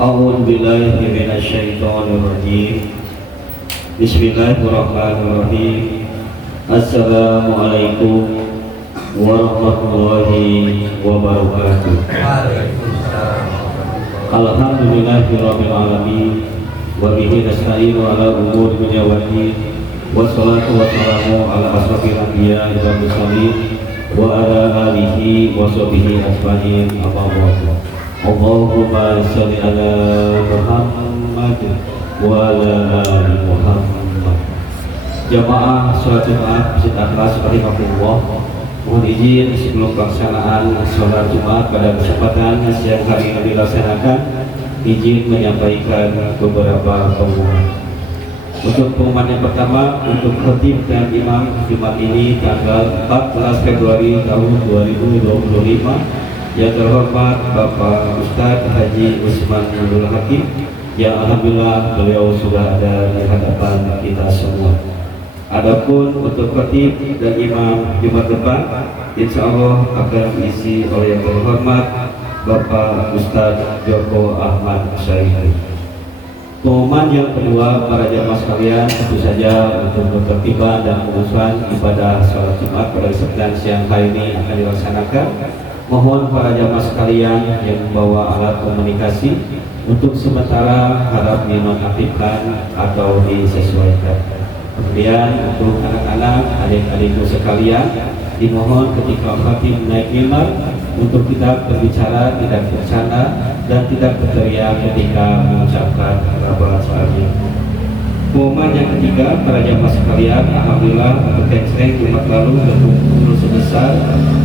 A'udzu billahi minasyaitonir rajim. Bismillahirrahmanirrahim. Assalamualaikum warahmatullahi wabarakatuh. Alhamdulillahirabbil alamin wa bihi nasta'inu ala umuri dunya waddin. Wassalatu wassalamu ala asrofil anbiya'i wal mursalin wa ala alihi wa sahbihi ajmain. Allahumma shalli ala Muhammad wa ala ali Muhammad. Jamaah sholat Jumat Masjid Akhlas rahimahullah, mohon izin sebelum pelaksanaan sholat Jumat pada kesempatan siang hari ini dilaksanakan, izin menyampaikan beberapa pengumuman. Untuk pengumuman yang pertama, untuk khatib dan imam Jumat ini tanggal 14 Februari tahun 2025, yang terhormat Bapak Ustadz Haji Usman Nurul Hakim, yang alhamdulillah beliau sudah ada di hadapan kita semua. Adapun untuk khatib dan imam Jumat depan, insya Allah akan diisi oleh yang terhormat Bapak Ustadz Joko Ahmad Syarif. Pengumuman yang kedua, para jamaah sekalian, tentu saja untuk ketertiban dan pengusuhan ibadah sholat Jumat pada kesempatan siang hari ini akan dilaksanakan. Mohon para jamaah sekalian yang membawa alat komunikasi untuk sementara harap dinonaktifkan atau disesuaikan. Kemudian untuk anak-anak, adik-adikku sekalian, dimohon ketika khatib naik mimbar untuk tidak berbicara, tidak bercanda, dan tidak berteriak ketika mengucapkan kabar selanjutnya. Pengumuman yang ketiga, para jamaah sekalian, alhamdulillah untuk kenceng Jumat lalu berkumpul sebesar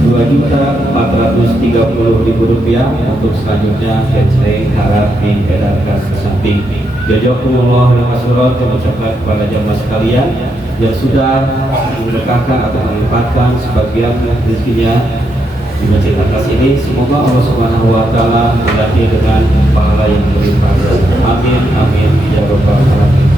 Rp2.430.000. Untuk selanjutnya kenceng harap diedarkan ke samping. Jazakumullah khairan, mengucapkan kepada jamaah sekalian yang sudah memberkahkan atau menempatkan sebagian rezekinya di masjid atas ini, semoga Allah Subhanahu wa taala mengganti dengan pahala yang berlimpah. Amin amin ya rabbal alamin.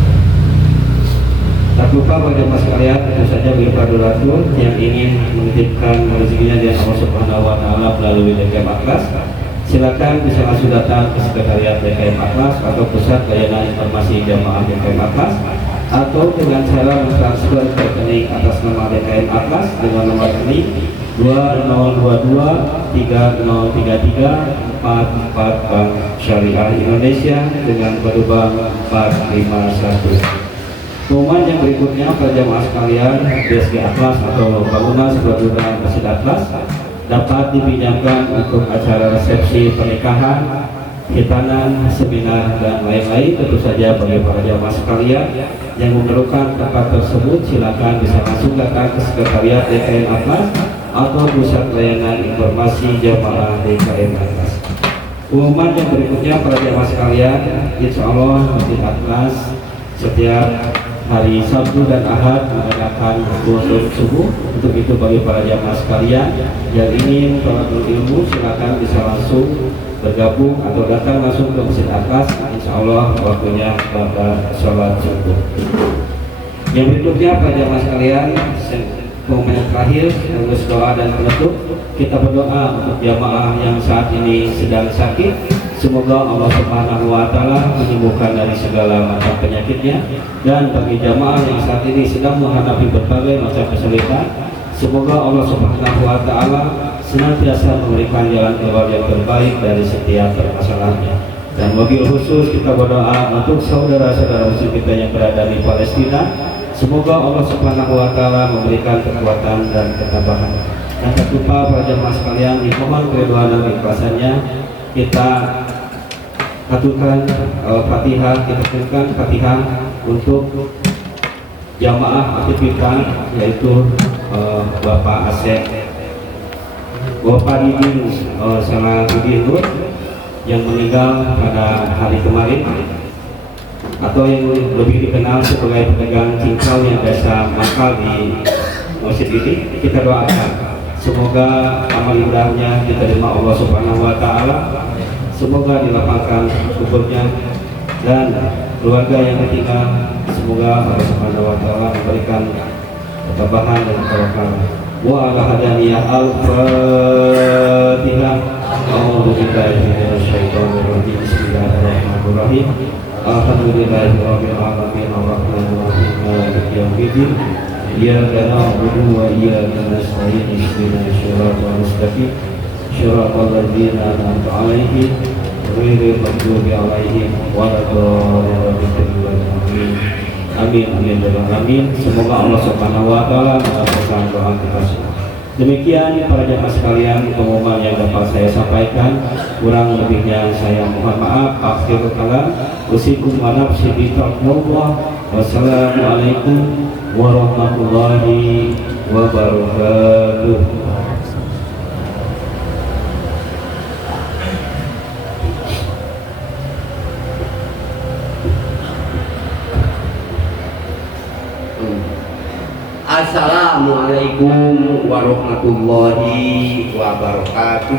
Tak lupa pada jemaah sekalian, tentu saja bagi Fadulatul yang ingin menitipkan rezekinya dari Allah Subhanahu wa taala melalui DKM Akhlas, silakan bisa langsung datang ke sekretariat DKM Akhlas atau pusat layanan informasi jamaah DKM Akhlas, atau dengan cara mentransfer ke rekening atas nama DKM Akhlas dengan nomor rekening 2022303344 Bank Syariah Indonesia dengan kode bank 451. Pengumuman yang berikutnya, para jamaah sekalian, BSG Akhlas atau bangunan sebelah Masjid Akhlas dapat dipinjamkan untuk acara resepsi pernikahan, khitanan, seminar, dan lain-lain. Tentu saja bagi para jamaah sekalian yang memerlukan tempat tersebut, silakan bisa langsung datang ke sekretariat DKM Akhlas atau pusat layanan informasi jamaah DKM Akhlas. Pengumuman yang berikutnya, para jamaah sekalian, insya Allah Masjid Akhlas setiap hari Sabtu dan Ahad mengadakan wudu subuh. Untuk itu bagi para jamaah sekalian yang ingin menuntut ilmu, silakan bisa langsung bergabung atau datang langsung ke Masjid Akhlas. Insya Allah waktunya pada sholat subuh. Yang berikutnya, para jamaah sekalian, pengumuman terakhir, terus doa dan penutup. Kita berdoa untuk jamaah yang saat ini sedang sakit. Semoga Allah Subhanahu wa taala menyembuhkan dari segala macam penyakitnya, dan bagi jamaah yang saat ini sedang menghadapi berbagai macam kesulitan, semoga Allah Subhanahu wa taala senantiasa memberikan jalan keluar yang terbaik dari setiap permasalahannya. Dan wabil khusus kita berdoa untuk saudara-saudara muslim kita yang berada di Palestina, semoga Allah Subhanahu wa taala memberikan kekuatan dan ketabahan. Dan tak lupa para jamaah sekalian, dimohon keridhaan dan ikhlasannya kita aturkan Fatihah, kita aturkan Fatihah untuk jamaah aktif kita, yaitu Bapak Asep, Bapak Didin Salahuddin Nur yang meninggal pada hari kemarin, atau yang lebih dikenal sebagai pedagang cincau yang biasa mangkal di masjid ini. Kita doakan semoga amal ibadahnya diterima Allah Subhanahu wa taala, semoga dilapangkan kuburnya, dan keluarga yang ketiga semoga Allah Subhanahu wa taala memberikan ketabahan dan ketawakan. Wa ala hadaniyah al-Fatihah. A'udzu billahi minasyaitonir rajim. Bismillahirrahmanirrahim. Bismillahirrahmanirrahim. Alhamdulillahirabbil alamin arrahmanir rahim maliki yaumiddin. Iyyaka na'budu wa iyyaka nasta'in ihdinas siratal mustaqim. Shiratal ladzina an'amta 'alaihim ghairil maghdubi 'alaihim waladdallin. Amin amin ya rabbal alamin. Semoga Allah Subhanahu wa taala mengabulkan doa kita semua. Demikian para jamaah sekalian pengumuman yang dapat saya sampaikan. Kurang lebihnya saya mohon maaf. Akhirul kalam. Usikum wa nafsi bi taqwallah. Wassalamualaikum warahmatullahi wabarakatuh. Assalamualaikum warahmatullahi wabarakatuh.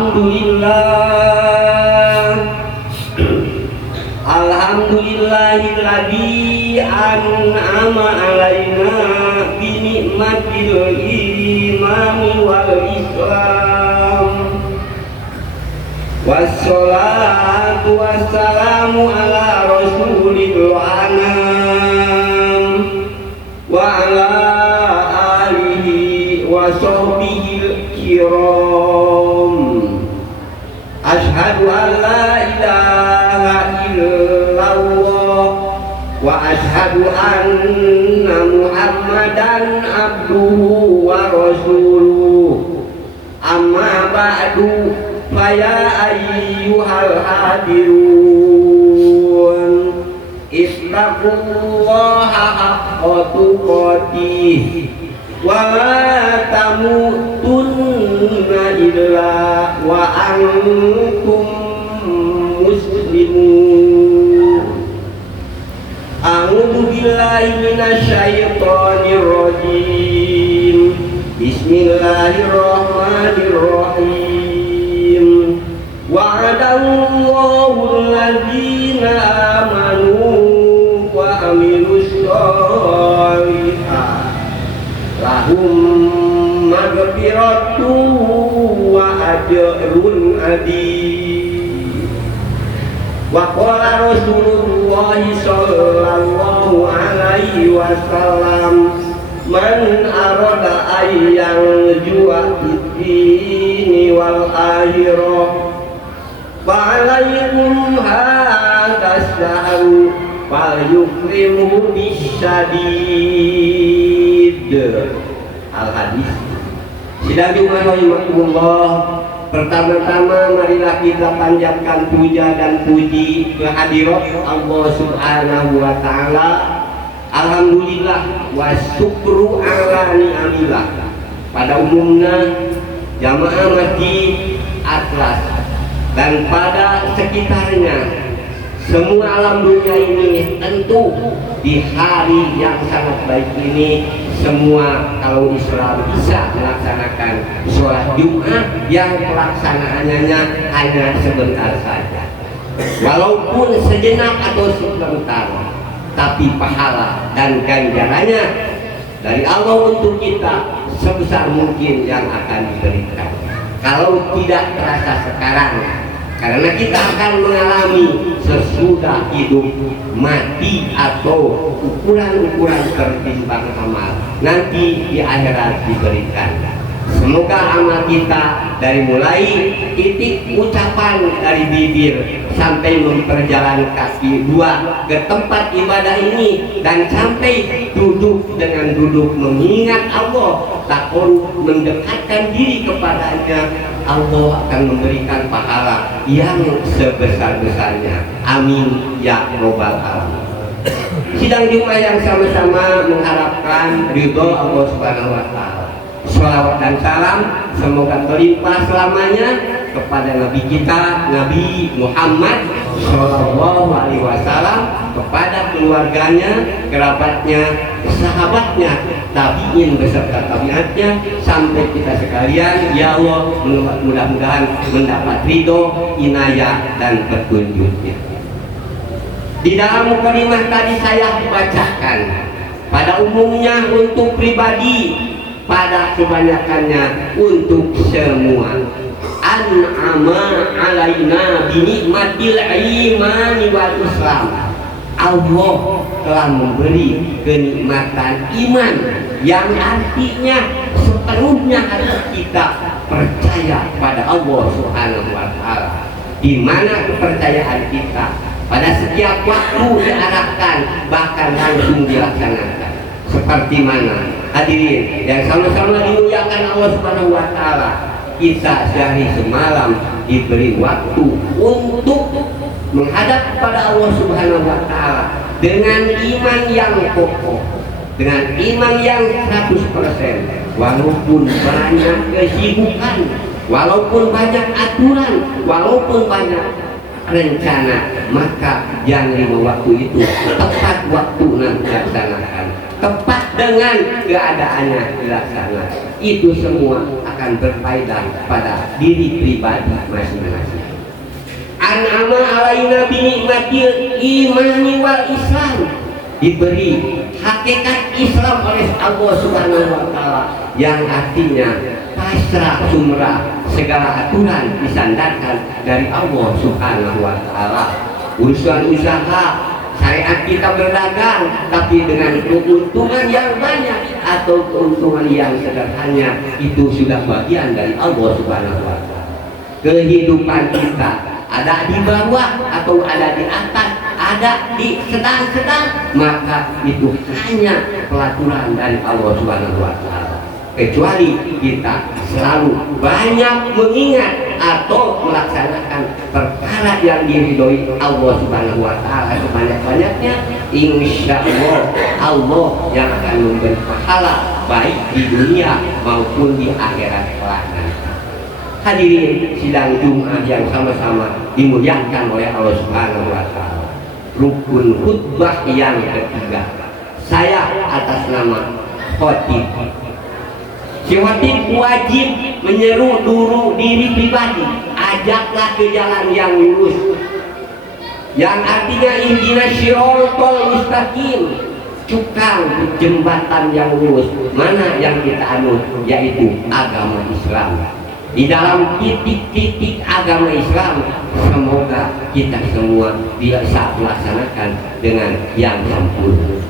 Alhamdulillahilladzi an'ama alaina bi ni'matil imani wal islam. Wassalatu wassalamu ala rasulil anam wa ala alihi wa sahbihi kiram. Ashhadu an la ilaha illallah wa ashhadu anna Muhammadan abduhu wa rasuluh. Amma ba'du, faya ayyuhal hadirun, ittaqullaha haqqa tuqatih wa la tamutunna illa wa antum muslimun. A'udzu billahi minasy syaithanir rajim. Bismillahirrahmanirrahim. Wa'adallahu alladzina amanu wa amilus sholihat lahum maghfiratun wa ajrun adzim. Wa qala Rasulullah sallallahu alaihi wasallam, man arada ayyang jua dini wal akhirah fa'alaikum hadas sahru fal yukrimu bisyadid. Al-hadis. Sidang Jumat rahimakumullah, pertama-tama marilah kita panjatkan puja dan puji kehadirat Allah Subhanahu wa taala. Alhamdulillah wa syukru ala ni'amillah. Pada umumnya jamaah masjid Atlas dan pada sekitarnya, semua alam dunia ini tentu di hari yang sangat baik ini, semua kalau Islam bisa melaksanakan sholat Jumat yang pelaksanaannya hanya sebentar saja, walaupun sejenak atau sebentar, tapi pahala dan ganjarannya dari Allah untuk kita sebesar mungkin yang akan diberikan. Kalau tidak terasa sekarang, karena kita akan mengalami sesudah hidup mati atau ukuran-ukuran tertimbang amal nanti di akhirat diberikan. Semoga amal kita dari mulai titik ucapan dari bibir sampai memperjalan kaki dua ke tempat ibadah ini dan sampai duduk dengan duduk mengingat Allah, takut mendekatkan diri kepadanya, Allah akan memberikan pahala yang sebesar-besarnya. Amin ya robbal alamin. Sidang Jumat yang sama-sama mengharapkan ridho Allah Subhanahu wa taala. Shalawat dan salam semoga terlimpah selamanya kepada Nabi kita, Nabi Muhammad Shallallahu Alaihi Wasallam, kepada keluarganya, kerabatnya, sahabatnya, tabiin beserta tabiatnya, sampai kita sekalian. Ya Allah, mudah-mudahan mendapat ridho, inayah dan petunjuknya. Di dalam mukadimah tadi saya bacakan, pada umumnya untuk pribadi, pada kebanyakannya untuk semua. An'ama alaina binikmatil imani wal islam. Allah telah memberi kenikmatan iman yang artinya sepenuhnya hati kita percaya pada Allah Subhanahu wa taala. Di mana kepercayaan kita pada setiap waktu diarahkan, bahkan langsung dilaksanakan. Seperti mana hadirin yang sama-sama dimuliakan Allah Subhanahu wa taala, kita sehari semalam diberi waktu untuk menghadap kepada Allah Subhanahu wa taala dengan iman yang kokoh, dengan iman yang 100%, walaupun banyak kesibukan, walaupun banyak aturan, walaupun banyak rencana, maka jangan lima waktu itu tepat waktu nanti dilaksanakan, tepat dengan keadaannya dilaksanakan. Itu semua akan berfaedah pada diri pribadi masing-masing. An'ama alaina bi nikmatil imani wal Islam, diberi hakikat Islam oleh Allah Subhanahu wa taala yang artinya pasrah sumrah, segala aturan disandarkan dari Allah Subhanahu wa taala. Urusan usaha syariat kita berdagang tapi dengan keuntungan yang banyak atau keuntungan yang sederhana, itu sudah bagian dari Allah Subhanahu wa taala. Kehidupan kita ada di bawah atau ada di atas, ada di sedang-sedang, maka itu hanya pelaturan dari Allah Subhanahu wa taala. Kecuali kita selalu banyak mengingat atau melaksanakan perkara yang diridhoi Allah Subhanahu wa taala sebanyak-banyaknya, insya Allah Allah yang akan memberi pahala baik di dunia maupun di akhirat kelak. Hadirin sidang Jumat yang sama-sama dimuliakan oleh Allah Subhanahu wa taala. Rukun khutbah yang ketiga, saya atas nama khotib. Si khotib wajib menyeru dulu diri pribadi, ajaklah ke jalan yang lurus, yang artinya ihdinas shiratal mustaqim, cukang jembatan yang lurus. Mana yang kita anut, yaitu agama Islam. Di dalam titik-titik agama Islam, semoga kita semua bisa melaksanakan dengan yang sempurna.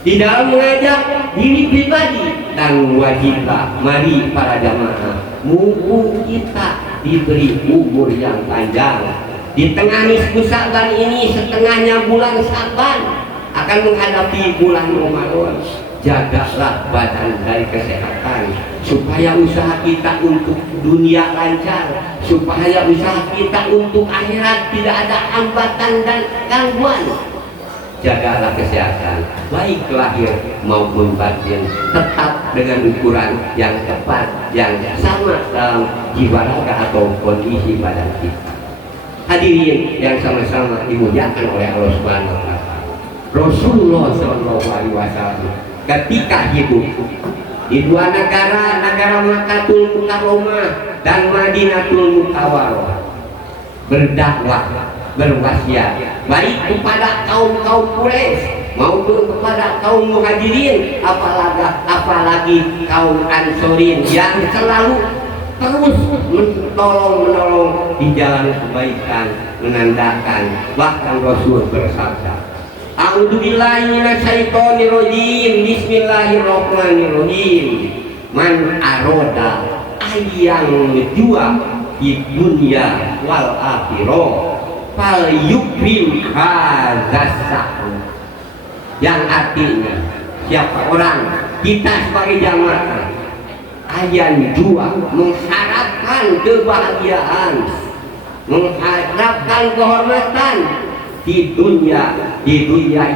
Di dalam mengajak diri pribadi dan wajiblah, mari para jamaah, mumpung kita diberi umur yang panjang, di tengah nisfu Sa'ban ini, setengahnya bulan Sa'ban akan menghadapi bulan Ramadan, jagalah badan dari kesehatan, supaya usaha kita untuk dunia lancar, supaya usaha kita untuk akhirat tidak ada hambatan dan gangguan. Jagalah kesehatan baik lahir maupun batin, tetap dengan ukuran yang tepat, yang sama dalam jiwa raga atau kondisi badan kita. Hadirin yang sama-sama dimuliakan oleh Allah Subhanahu wa taala. Rasulullah Shallallahu alaihi wasallam ketika hidup di dua negara Makkatul Mukarramah dan Madinatul Munawwarah, berdakwah, berwasiat baik kepada kaum Quraisy maupun kepada kaum Muhajirin, apalagi kaum Ansorin yang selalu terus menolong di jalan kebaikan, menandakan. Bahkan Rasul bersabda, a'udzubillahi minasyaitonirrajim, bismillahirrahmanirrahim, man aroda ayyang jua di dunia wal akhirah fal yukrim hadzasa'u, yang artinya siapa orang, kita sebagai jamaah ayan jua, mengharapkan kebahagiaan, mengharapkan kehormatan di dunia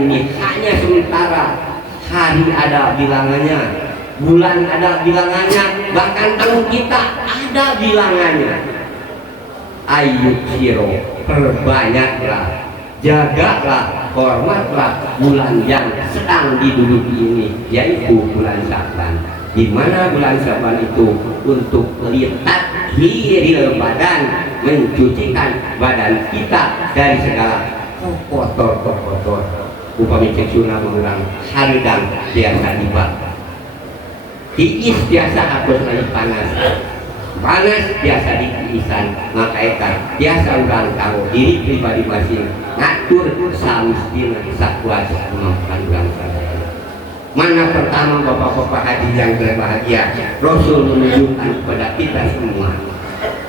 ini hanya sementara. Hari ada bilangannya, bulan ada bilangannya, bahkan tahun kita ada bilangannya. Ayyuk siro, perbanyaklah, jagalah, hormatlah bulan yang sedang diduduki ini, yaitu bulan Sa'ban. Di mana bulan Sa'ban itu untuk litathhiril badan, mencucikan badan kita dari segala kotor. Upami cek sunah mengulang hardang biasa dibakar, tiis biasa hapus lagi panas biasa diisan, maka eta biasa urang karo diri pribadi masing ngatur samistina sakuasa kemampuan urang sadaya. Mana pertama bapak-bapak haji yang berbahagia, Rasul menunjukkan kepada kita semua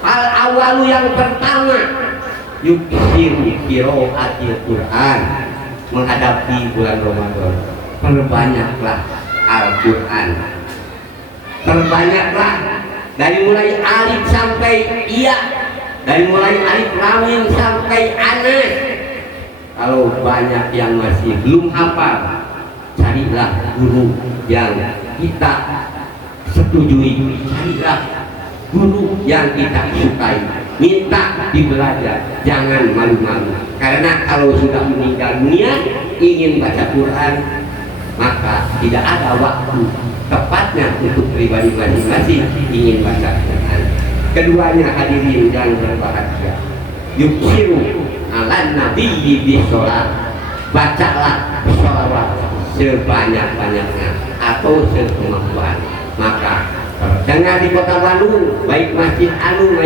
hal awalu yang pertama, yuksiru qiraatil Quran, menghadapi bulan Ramadan perbanyaklah Al-Quran, perbanyaklah dari mulai alif sampai iya, dari mulai alif lamim sampai anas. Kalau banyak yang masih belum hafal, carilah guru yang kita setujui, carilah guru yang kita sukai, minta dibelajar, jangan malu-malu. Karena kalau sudah meninggal dunia ingin baca Quran, maka tidak ada waktu tepatnya untuk pribadi masing-masing ingin baca Quran. Keduanya hadirin yang berbahagia, yuksiru ala nabiyyi bisolat, bacalah sholawat sebanyak-banyaknya atau sekemampuan. Maka dengan di kota Bandung, baik masjid anu,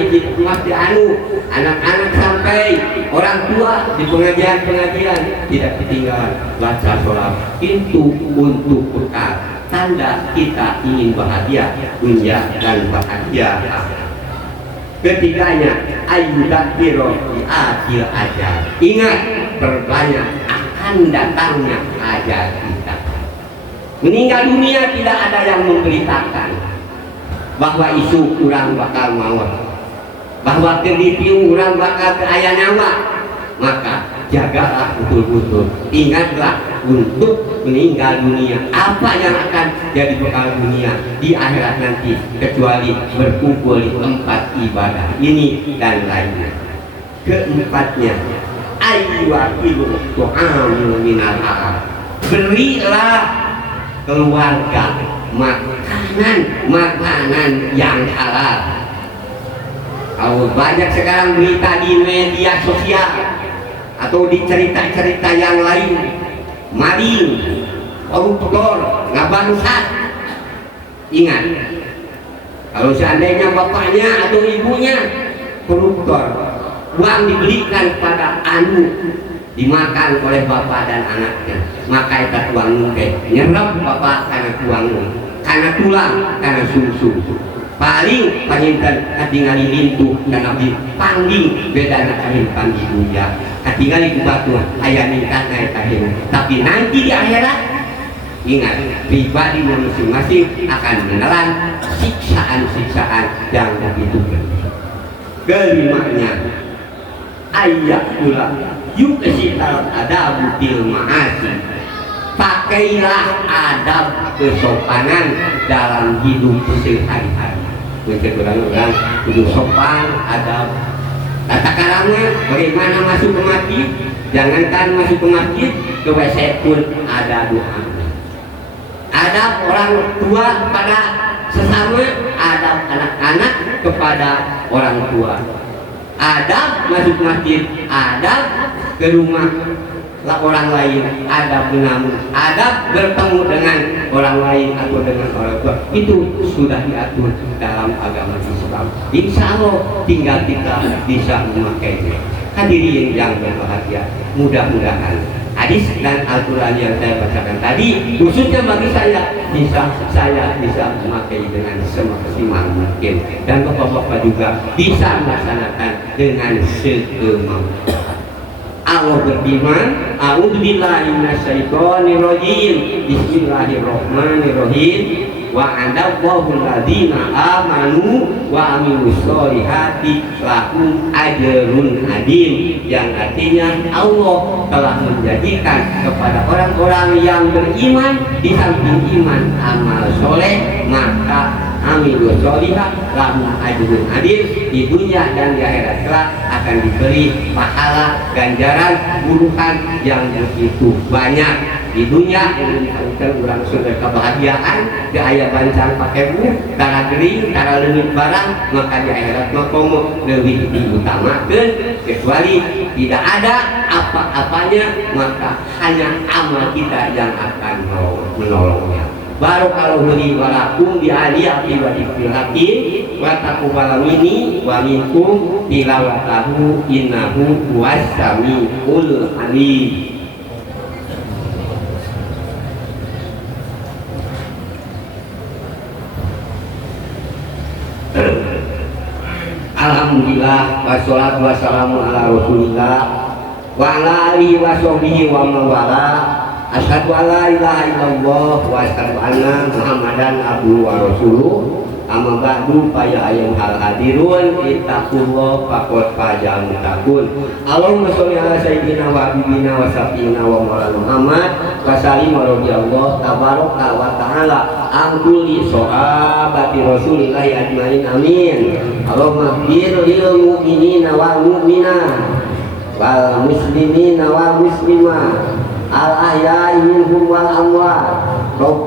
anak-anak sampai orang tua di pengajian tidak ketinggalan baca sholawat. Itu untuk bekal tanda kita ingin bahagia dunia dan bahagia akhirat. Ketiganya ayyudakiro di akhir ajal. Ingat, berbanyak akan datangnya ajal kita. Meninggal dunia tidak ada yang memberitakan bahwa isu kurang bakal maut, bahwa kedipiu kurang bakal ke ayah nyawa. Maka jagalah betul-betul, ingatlah untuk meninggal dunia apa yang akan jadi bekal dunia di akhirat nanti, kecuali berkumpul di tempat ibadah ini dan lainnya. Keempatnya aywakilu tu'amil minal halal, berilah keluarga makanan yang halal. Kalau banyak sekarang berita di media sosial atau di cerita-cerita yang lain, maling, koruptor, ngabangsat. Ingat, kalau seandainya bapaknya atau ibunya koruptor, uang diberikan pada anu dimakan oleh bapak dan anaknya, maka itu uang nyerap bapak karena uang, karena tulang, karena susu. Paling panjangkan katingali lintu dan abdi pangging beda anak kahim panggil dunia katingali kubatu ayah ningkat naik kahim. Tapi nanti di akhirat ingat, pribadi masing-masing akan menelan siksaan-siksaan yang begitu berat. Kelimanya ayat pula yuksital adabu bil ma'asi, pakailah adab kesopanan dalam hidup sehari-hari. Untuk orang-orang kudu sopan, adab. Tata karamnya bagaimana masuk ke masjid, jangankan masuk ke masjid, ke WC pun ada doa. Adab orang tua pada sesama, adab anak-anak kepada orang tua, adab masuk masjid, adab ke rumah orang lain, adab menamu, adab bertemu dengan orang lain atau dengan orang tua, itu sudah diatur dalam agama Islam. Insya Allah tinggal kita bisa memakainya. Hadirin yang berbahagia, mudah-mudahan hadis dan Al-Quran yang saya bacakan tadi, khususnya bagi saya bisa memakai dengan semaksimal mungkin, dan bapak-bapak juga bisa melaksanakan dengan sekemampuan. Allah berfirman, a'udzubillahi minasyaitonirrajim, bismillahirrahmanirrahim, wa adallahu alladzina amanu wa amilus solihati lahum ajrun adim, yang artinya Allah telah menjadikan kepada orang-orang yang beriman di samping iman amal soleh, maka amilus solihah lahum ajrun adim, di dunia dan di akhirat kelak akan diberi pahala ganjaran burukan yang begitu banyak. Di dunia yang orang sudah kebahagiaan di ayat bancang pakai bu, cara gering, cara lemit barang, maka di akhirat makomo lebih diutamakan, kecuali tidak ada apa-apanya, maka hanya amal kita yang akan menolongnya. Barakallahu li wa lakum bi aliyati wa dikilhakim wa taqubala minni wa minkum tilawatahu innahu huwas samiul alim. Alhamdulillah wassalatu wassalamu ala rasulillah wa ala alihi wa sahbihi wa mawala. Asyhadu an la ilaha illallah wa asyhadu anna Muhammadan abduhu wa rasuluh. Amma ba'du fa ya ayyuhal hadirun ittaqullah faqad fajal muttaqun. Allahumma sholli ala sayyidina wa habibina wa syafiina wa maulana Muhammad wa sallim radhiyallahu tabaraka wa ta'ala an kulli sahabati Rasulillah ajmain amin. Allahumma ighfir lil mu'minina wal mu'minat wal muslimina wal muslimat al ahya'i minhum wal amwat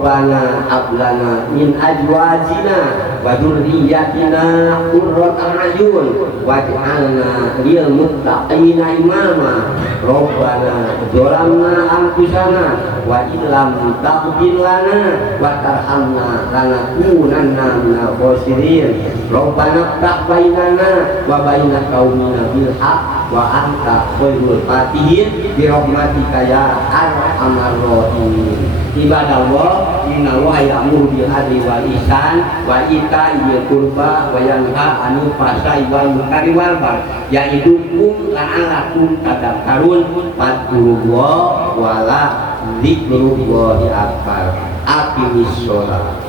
Rabbana ablana min azwajina wa dzurriyyatina qurrata a'yun waj'alna lil muttaqina imama. Rabbana dzalamna anfusana wa illam taghfir lana wa tarhamna lanakunanna minal khasirin. Rabbana iftah bainana wa baina qaumina bil haqq wa anta khairul fatihin bi rahmatika ya arhamar rahimin. Ibadallah, inna wa ya'muru bil adli wal ihsan wa ita'i dzil qurba wa yanha 'anil fahsya'i wal munkari wal baghi ya'idukum la'allakum tadhakkarun. Fadkurullah wa la dzikrullahi akbar. Aqimis shalah.